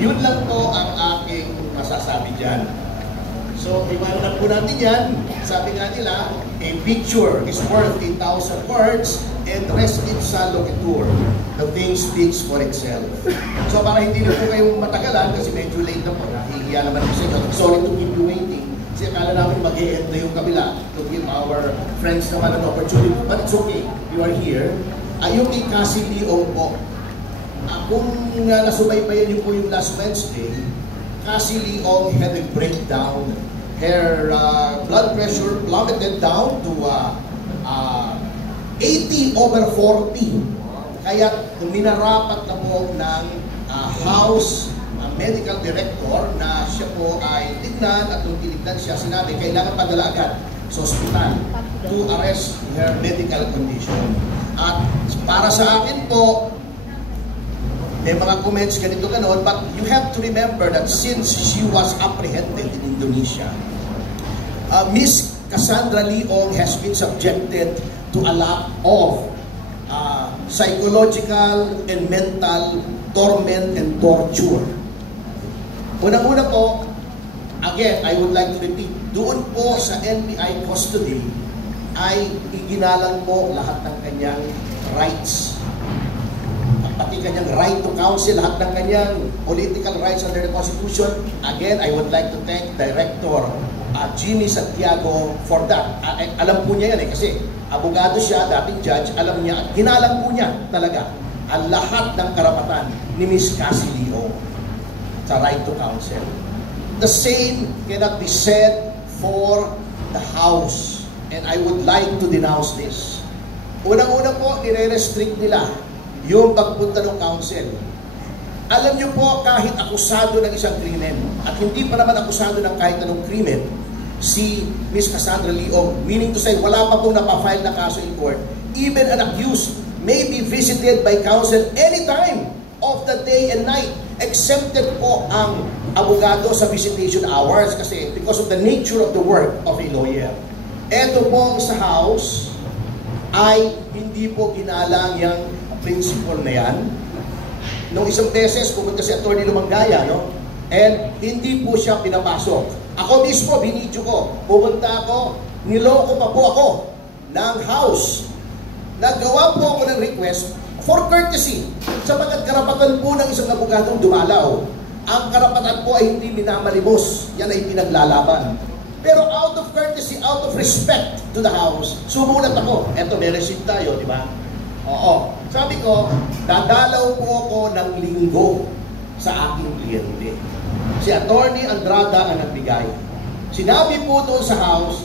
Yun lang po ang aking masasabi dyan. So, iwanan po natin yan. Sabi nga nila, a picture is worth 1,000 words and rest in sa loquitur. The thing speaks for itself. So, para hindi na po kayong matagalan, kasi medyo late na po, nahihiya naman kasi, sorry to keep you waiting. Kasi akala namin mag-e-end na yung kabila to give our friends naman an opportunity. But it's okay, you are here. Yung kay Cassie Leong po, kung nasubaybayan niyo po yung last Wednesday, Cassie Leong had a breakdown. Her blood pressure plummeted down to 80/40. Kaya minarapat na po ng House Medical Director na siya po ay tignan at nung tinignan siya, sinabi kailangan padala agad sa ospital to arrest her medical condition. At para sa akin po, may mga comments ganito ganon, but you have to remember that since she was apprehended in Indonesia, Miss Cassandra Leong has been subjected to a lot of psychological and mental torment and torture. Unang-una po, again, I would like to repeat, doon po sa NBI custody ay iginalang po lahat ng kanyang rights. Pati kanyang right to counsel, lahat ng kanyang political rights under the Constitution. Again, I would like to thank Director Jimmy Santiago for that. Alam po niya yan kasi abogado siya, dating judge, alam niya at ginalang po niya talaga ang lahat ng karapatan ni Miss Cassie Leong sa right to counsel. The same cannot be said for the House, and I would like to denounce this. Unang-una po, nire-restrict nila yung pagpunta ng counsel. Alam niyo po, kahit akusado ng isang krimen, at hindi pa naman akusado ng kahit anong krimen, si Miss Cassandra Leong, meaning to say, wala pa pong napafile na kaso in court, even an accused may be visited by counsel anytime of the day and night. Exempted po ang abogado sa visitation hours kasi because of the nature of the work of a lawyer. Eto po sa House ay hindi po ginalang yung principle na yan. Nung isang beses, pumunta si Atty. Lumangaya, no? And hindi po siya pinapasok. Ako mismo, binidyo ko. Pumunta ako, niloko pa po ako ng House. Nagawa po ako ng request for courtesy. Sapagkat karapatan po ng isang abogadong dumalaw. Ang karapatan po ay hindi minamalimos. Yan ay pinaglalaban. Pero out of courtesy, out of respect to the House, sumulat ako. Eto, may receipt tayo, di ba? Oo. Sabi ko, dadalaw po ako ng linggo sa aking kliyente. Si Atty. Andrada ang nagbigay. Sinabi po doon sa House,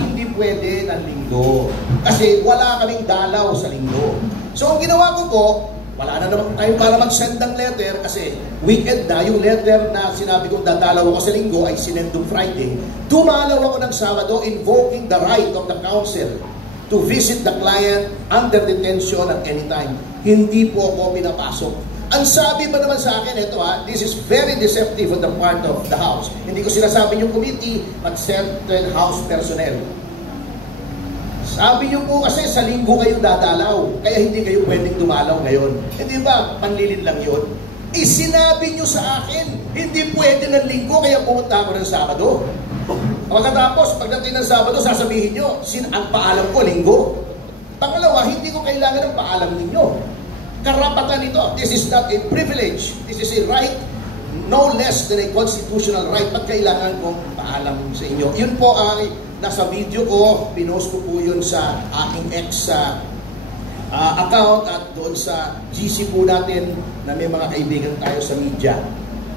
hindi pwede ng linggo. Kasi wala kaming dalaw sa linggo. So, ang ginawa ko po, wala na naman tayo para mag-send ng letter kasi weekend na, yung letter na sinabi kong dadalaw ako sa linggo ay sinendong Friday. Dumalaw ako ng Sabado invoking the right of the counsel to visit the client under detention at any time. Hindi po ako pinapasok. Ang sabi pa naman sa akin, ito this is very deceptive on the part of the House. Hindi ko sinasabi yung committee, but certain House personnel. Sabi niyo po kasi sa linggo kayo dadalaw, kaya hindi kayo pwedeng dumalaw ngayon. Hindi ba, panlilin lang yun? Sinabi niyo sa akin, hindi pwede ng linggo, kaya pumunta ako ng Sabado. Pagkatapos, pagdating ng Sabado, sasabihin niyo, ang paalam ko, linggo. Pangalawa, hindi ko kailangan ng paalam ninyo. Karapatan ito. This is not a privilege. This is a right, no less than a constitutional right. Pag kailangan kong paalam sa inyo. Yun po ay nasa video ko, pinost ko po yun sa aking ex account at doon sa GC po natin na may mga kaibigan tayo sa media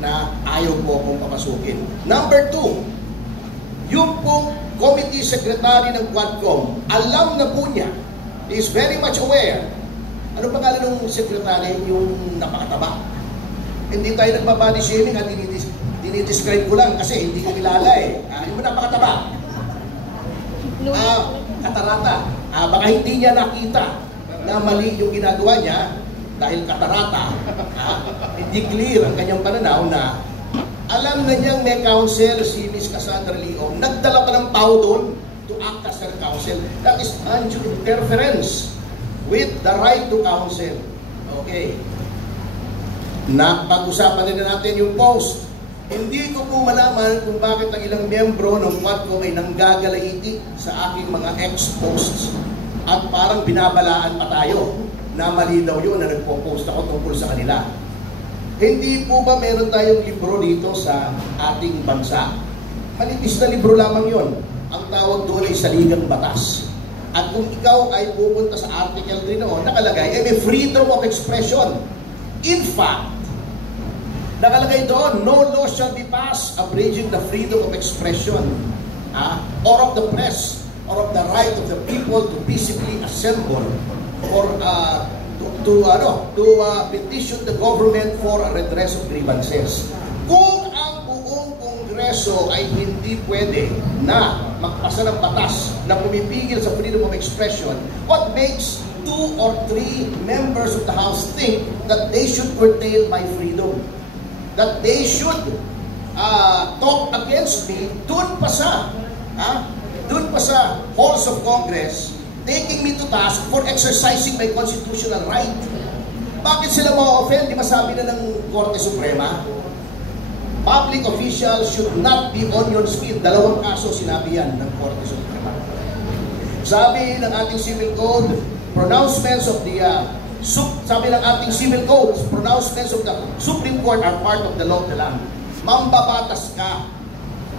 na ayaw po akong papasukin. Number 2, yung pong committee secretary ng Quadcom, alam na po niya, is very much aware. Ano pangalan ng secretary? Yung napakataba. Hindi tayo nagbabody shaming at dinidescribe ko lang kasi hindi ko kilala yung napakataba. Katarata. Baka hindi niya nakita na mali yung ginagawa niya dahil katarata. Hindi clear ang kanyang pananaw na alam na niyang may counsel si Miss Cassandra Leong. Nagdala pa ng PAO doon to act as her counsel. That is undue interference with the right to counsel. Okay. Pag-usapan na natin yung post. Hindi ko po malaman kung bakit ang ilang miyembro ng Quadcom ay nanggagalaiti sa aking mga ex-posts. At parang binabalaan pa tayo na mali daw yun na nagpo-post ako tungkol sa kanila. Hindi po ba meron tayong libro dito sa ating bansa? Manipis na libro lamang yon. Ang tawag doon ay Saligang Batas. At kung ikaw ay pupunta sa article rin noon, nakalagay, may freedom of expression. In fact, nakalagay doon, no law shall be passed abridging the freedom of expression or of the press or of the right of the people to peaceably assemble or to petition the government for a redress of grievances. Kung ang buong Kongreso ay hindi pwede na magpasa ng batas na pumipigil sa freedom of expression, what makes 2 or 3 members of the House think that they should curtail my freedom? That they should talk against me doon pa sa halls of Congress, taking me to task for exercising my constitutional right. Bakit sila ma-offend? Di ba sabi na ng Korte Suprema? Public officials should not be on your skin. 2 kaso sinabi yan ng Korte Suprema. Sabi ng ating civil code, pronouncements of the pronouncements of the Supreme Court are part of the law of the land. Mambabatas ka.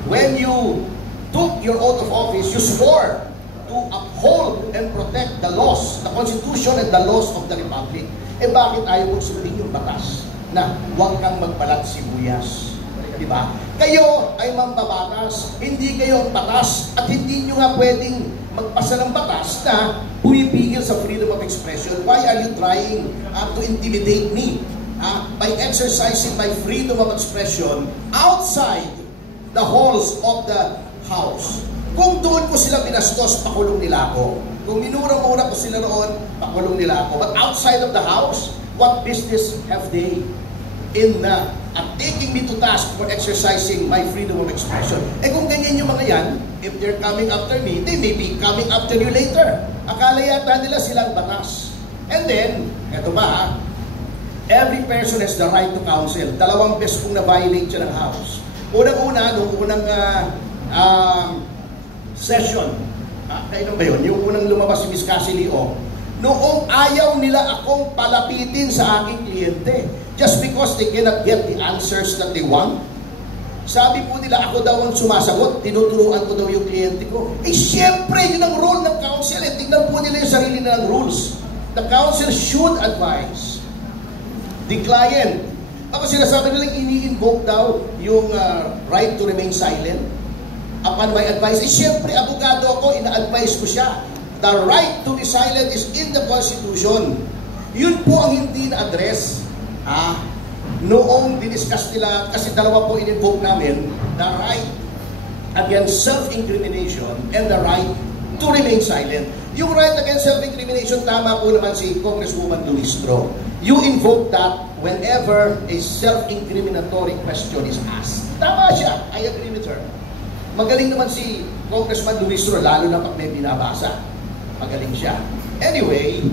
When you took your oath of office, you swore to uphold and protect the laws, the Constitution and the laws of the Republic. Bakit ayaw mong sundin yung batas na huwag kang magbalat sibuyas? Diba? Kayo ay mambabatas, hindi kayo ang batas at hindi nyo nga pwedeng magpasa ng batas na pumipigil sa freedom of expression. Why are you trying to intimidate me by exercising my freedom of expression outside the halls of the House? Kung doon ko sila binastos, pakulong nila ako. Kung minura-mura ko sila noon, pakulong nila ako. But outside of the House, what business have they in taking me to task for exercising my freedom of expression? Kung ganyan yung mga yan, if they're coming after me, they may be coming after you later. Akala yata nila silang batas. And then, eto ba every person has the right to counsel. 2 beses kong na-violate siya ng House. Unang-una, nung unang session, kailan ba yun? Yung unang lumabas si Ms. Cassie Leo, noong ayaw nila akong palapitin sa aking kliyente just because they cannot get the answers that they want. Sabi po nila, ako daw ang sumasagot, tinuturuan ko daw yung kliyente ko. Siyempre, yun ang role ng counsel. Tingnan po nila yung sarili nilang rules. The counsel should advise the client. Ako sinasabi nilang ini-invoke daw yung right to remain silent upon my advice. Siyempre, abogado ako, ina-advise ko siya. The right to be silent is in the Constitution. Yun po ang hindi na-address. Noong diniscuss nila, kasi 2 po in-invoke namin, the right against self-incrimination and the right to remain silent. Yung right against self-incrimination, tama po naman si Congresswoman Lulistro. You invoke that whenever a self-incriminatory question is asked. Tama siya. I agree with her. Magaling naman si Congressman Lulistro, lalo na pag may binabasa. Magaling siya. Anyway,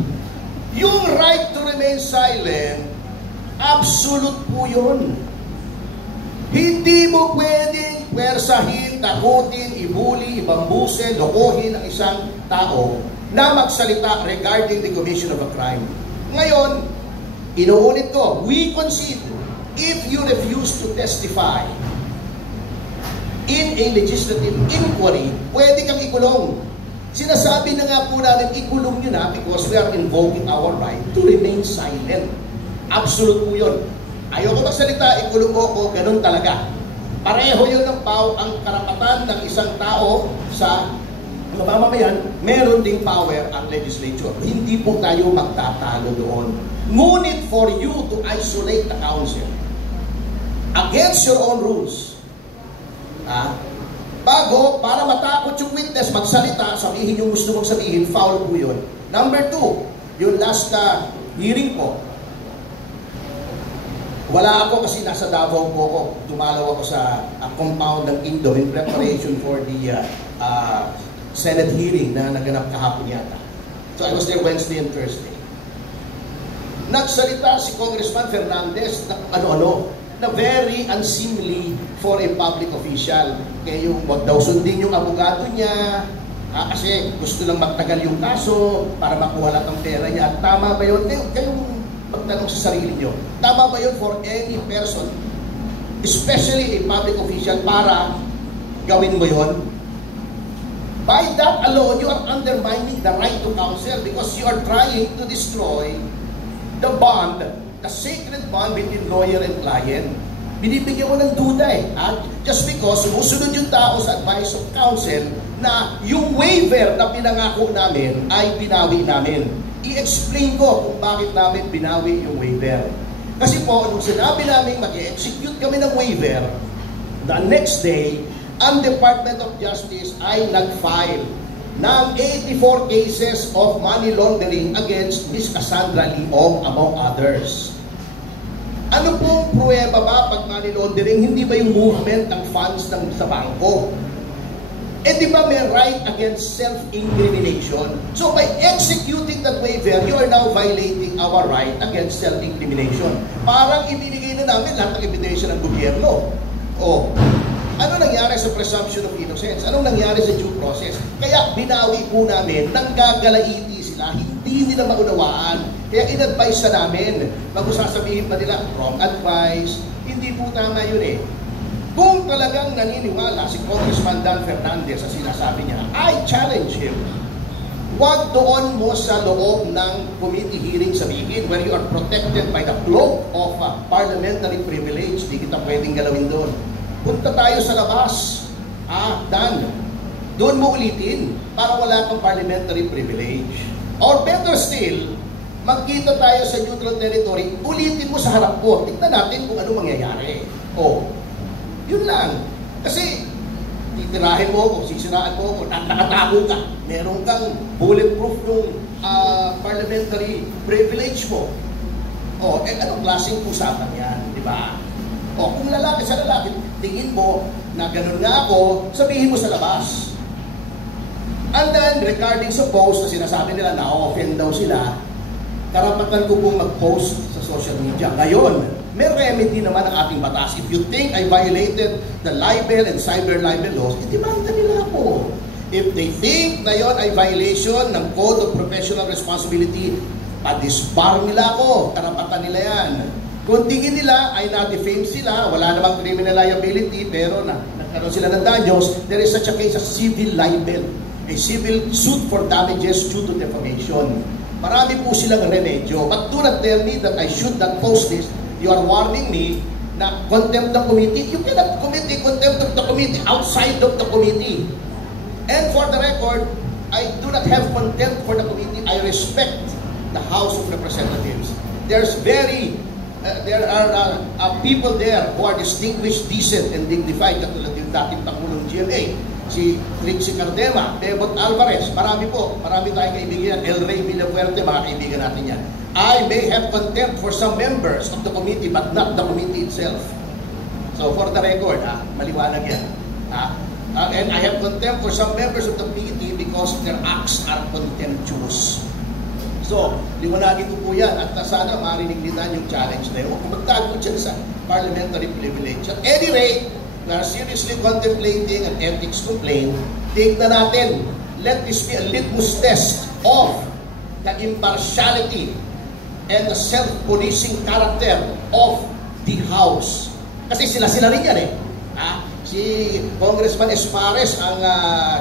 yung right to remain silent, absolute po yun. Hindi mo pwedeng pwersahin, takutin, ibuli, ibambuse, lokohin ang isang tao na magsalita regarding the commission of a crime. Ngayon, inuulit ko, we concede, if you refuse to testify in a legislative inquiry, pwede kang ikulong. Sinasabi na nga po natin, ikulong nyo na because we are invoking our right to remain silent. Absolute po yun. Ayoko magsalita, ikulong ko ako, ganun talaga. Pareho yun ng ang karapatan ng isang tao sa mamamayan, meron ding power ang legislature. Hindi po tayo magtatalo doon. Ngunit for you to isolate the counsel against your own rules, bago, para matakot yung witness, magsalita, sabihin yung gusto mong sabihin, foul po yun. Number 2, yung last hearing po, wala ako kasi nasa Davao po ako. Dumalaw ako sa compound ng Indo in preparation for the Senate hearing na naganap kahapon yata. So I was there Wednesday and Thursday. Nagsalita si Congressman Fernandez na ano-ano, na very unseemly for a public official. Kaya yung wag daw sundin yung abogado niya, kasi gusto lang magtagal yung kaso para makuha lahat ng pera niya. At tama ba yun? Kayong magtanong sa sarili nyo. Tama ba yun for any person, especially a public official, para gawin mo yun? By that alone, you are undermining the right to counsel because you are trying to destroy the bond, the sacred bond between lawyer and client. Binibigyan mo ng duda eh. Just because sumusunod yung tao sa advice of counsel na yung waiver na pinangako namin ay binawi namin. I-explain ko kung bakit namin binawi yung waiver. Kasi po, nung sinabi namin mag-execute kami ng waiver, the next day, ang Department of Justice ay nag-file ng 84 cases of money laundering against Ms. Cassandra Leong, among others. Ano pong pruweba ba pag money laundering? Hindi ba yung movement ng funds sa bangko? Di ba may right against self-incrimination? So by executing that waiver, you are now violating our right against self-incrimination. Parang ibinigay na namin lahat ng ebidensya ng gobyerno. Ano nangyari sa presumption of innocence? Anong nangyari sa due process? Kaya binawi po namin, nanggagalaiti sila, hindi nila maunawaan. Kaya in-advise na namin, bago sasabihin pa nila, wrong advice, hindi po tama yun eh. Kung talagang naniniwala si Congressman Dan Fernandez sa sinasabi niya, I challenge him. Huwag doon mo sa loob ng committee hearing sabihin where you are protected by the cloak of parliamentary privilege. Di kita pwedeng galawin doon. Punta tayo sa labas. Dan, doon mo ulitin para wala kang parliamentary privilege. Or better still, magkita tayo sa neutral territory, ulitin mo sa harap ko. Tignan natin kung ano mangyayari. Yun lang. Kasi, titirahin mo ako, sisiraan mo ako, nakatago ka. Meron kang bulletproof yung parliamentary privilege mo. Anong klaseng usapan yan, di ba? Kung lalaki sa lalaki, tingin mo na ganun nga ako, sabihin mo sa labas. And then, regarding sa post na sinasabi nila, na-offend daw sila, karapatan ko pong mag-post sa social media. Ngayon, may remedy naman ang ating batas. If you think I violated the libel and cyber libel laws, itimanda nila ako. If they think na yon ay violation ng Code of Professional Responsibility, pa-disbar nila ako. Karapatan nila yan. Kung tingin nila ay na-defame sila, wala namang criminal liability, pero nagkaroon sila ng danyos, there is such a case as civil libel, a civil suit for damages due to defamation. Marami po silang remedyo. But do not tell me that I should not post this. You are warning me na contempt the committee. You cannot commit a contempt of the committee outside of the committee. And for the record, I do not have contempt for the committee. I respect the House of Representatives. There are people there who are distinguished, decent, and dignified, katulad yung dating Pangulong GMA, si Trixie Cardema, Bebot Alvarez, marami tayong kaibigan, El Rey Villafuerte, mga kaibigan natin yan. I may have contempt for some members of the committee, but not the committee itself. So for the record, maliwanag yan. And I have contempt for some members of the committee because their acts are contemptuous. So, liwanagin ko po yan at sana marinig nila yung challenge na yun. Kung magtago dyan sa parliamentary privilege. At any rate, we are seriously contemplating an ethics complaint. Tignan natin, let this be a litmus test of the impartiality and the self-policing character of the House. Kasi sila rin yan eh. Si Congressman Espares ang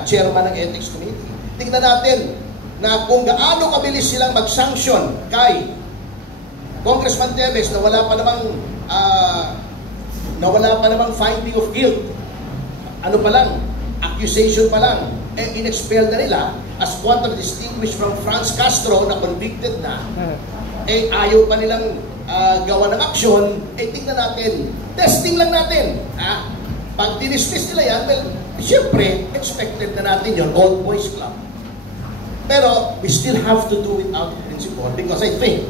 chairman ng Ethics Committee. Tignan natin na kung gaano kabilis silang mag-sanction kay Congressman Teves na wala pa namang finding of guilt. Ano pa lang, accusation pa lang, in-expel na nila as contradistinguished from Franz Castro na convicted na, ayaw pa nilang gawa ng aksyon, tingnan natin, testing lang natin. Pag dinismiss nila yan, well, siyempre, expected na natin yon, Old Boys Club. Pero we still have to do it out of principle because I think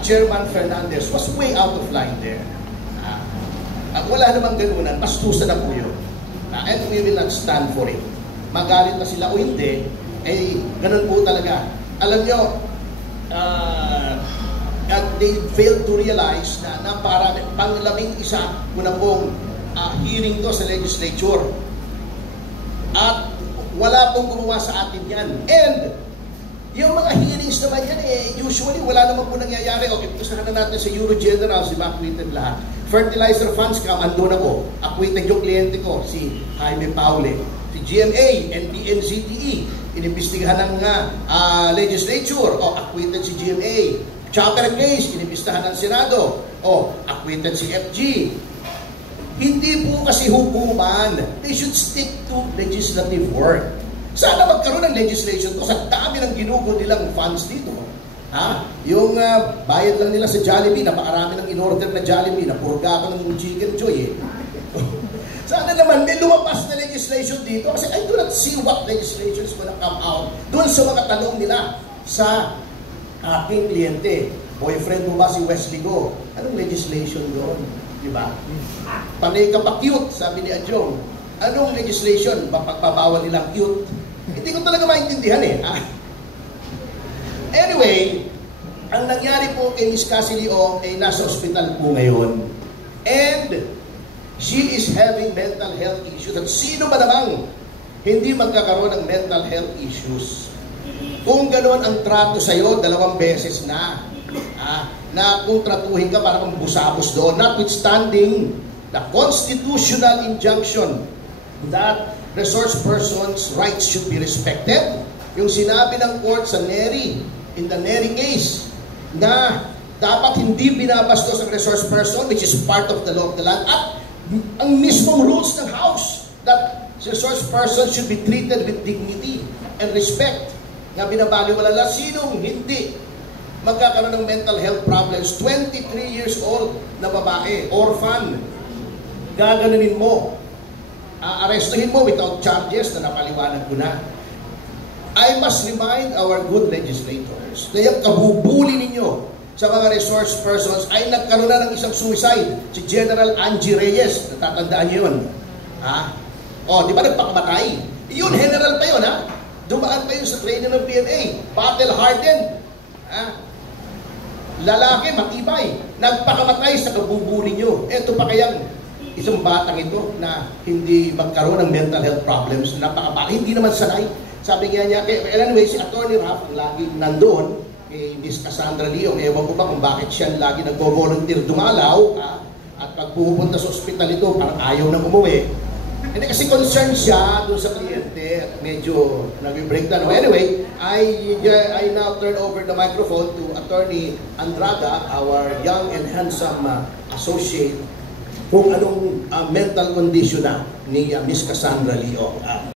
Chairman Fernandez was way out of line there. Wala namang ganunan, pastusan na po yun. And we will not stand for it. Magalit na sila o hindi, ganun po talaga. alam nyo, and they failed to realize na para pang-11 ko na pong hearing to sa legislature. At wala pong gumawa sa atin yan. And yung mga hearings naman yan, usually wala naman po nangyayari. Okay, pustahan na natin sa Euro General, si acquitted lahat. Fertilizer funds, andun ako. Acquitted yung kliyente ko, si Jaime Paule. Si GMA, NCTE, inimbestigahan ng legislature. Acquitted si GMA. Chopper case, inimbestigahan ng Senado. Acquitted si FG. Hindi po kasi hukuman. They should stick to legislative work. Sana magkaroon ng legislation to sa dami ng ginugol nilang funds dito. Yung bayad lang nila sa Jollibee, napakarami ng in-order na Jollibee, napurga ako ng Chicken Joy Sana naman may lumabas na legislation dito kasi I do not see what legislations gonna come out doon sa mga tanong nila sa aking kliyente. Boyfriend mo ba si Wesley Go? Anong legislation doon? Diba? Panay ka pa cute, sabi ni Adjong. Anong legislation? Pagpapabawal nilang cute? Hindi ko talaga maintindihan Anyway, ang nangyari po kay Miss Cassie Leong ay nasa ospital po ngayon. And she is having mental health issues. At sino ba namang hindi magkakaroon ng mental health issues? Kung gano'n ang trato sa'yo, 2 beses na. Na kung tratuhin ka para kang busabos doon, notwithstanding the constitutional injunction that resource persons' rights should be respected. Yung sinabi ng court sa Neri, in the Neri case, na dapat hindi binabastos ang resource person, which is part of the law of the land, at ang mismong rules ng House, that resource person should be treated with dignity and respect, na binabaliwala na sinong hindi magkakaroon ng mental health problems. 23 years old na babae, orphan, gaganunin mo, arestuhin mo without charges na napaliwanag ko na. I must remind our good legislators na yung kabubuli ninyo sa mga resource persons ay nagkaroon na ng isang suicide. Si General Angie Reyes, natatandaan nyo yun. Di ba nagpakamatay? Yun, general pa yun, Dumaan pa yun sa training ng PNA. Battle-hardened. Lalaki, matibay. Nagpakamatay sa kabubuli nyo. Ito pa kayang isang batang ito na hindi magkaroon ng mental health problems. Hindi naman sanay. Sabi nga niya, anyway, si Attorney Raf, laging nandoon, Miss Cassandra Leong, ewan ko ba kung bakit siya lagi nagpo-volunteer dumalaw, at pag pupunta sa ospital ito, parang ayaw nang umuwi. Hindi kasi concerned siya doon sa kliyente, at medyo nag-breakdown. Anyway, I now turn over the microphone to Attorney Andrada, our young and handsome associate, kung anong mental condition na ni Miss Cassandra Leong.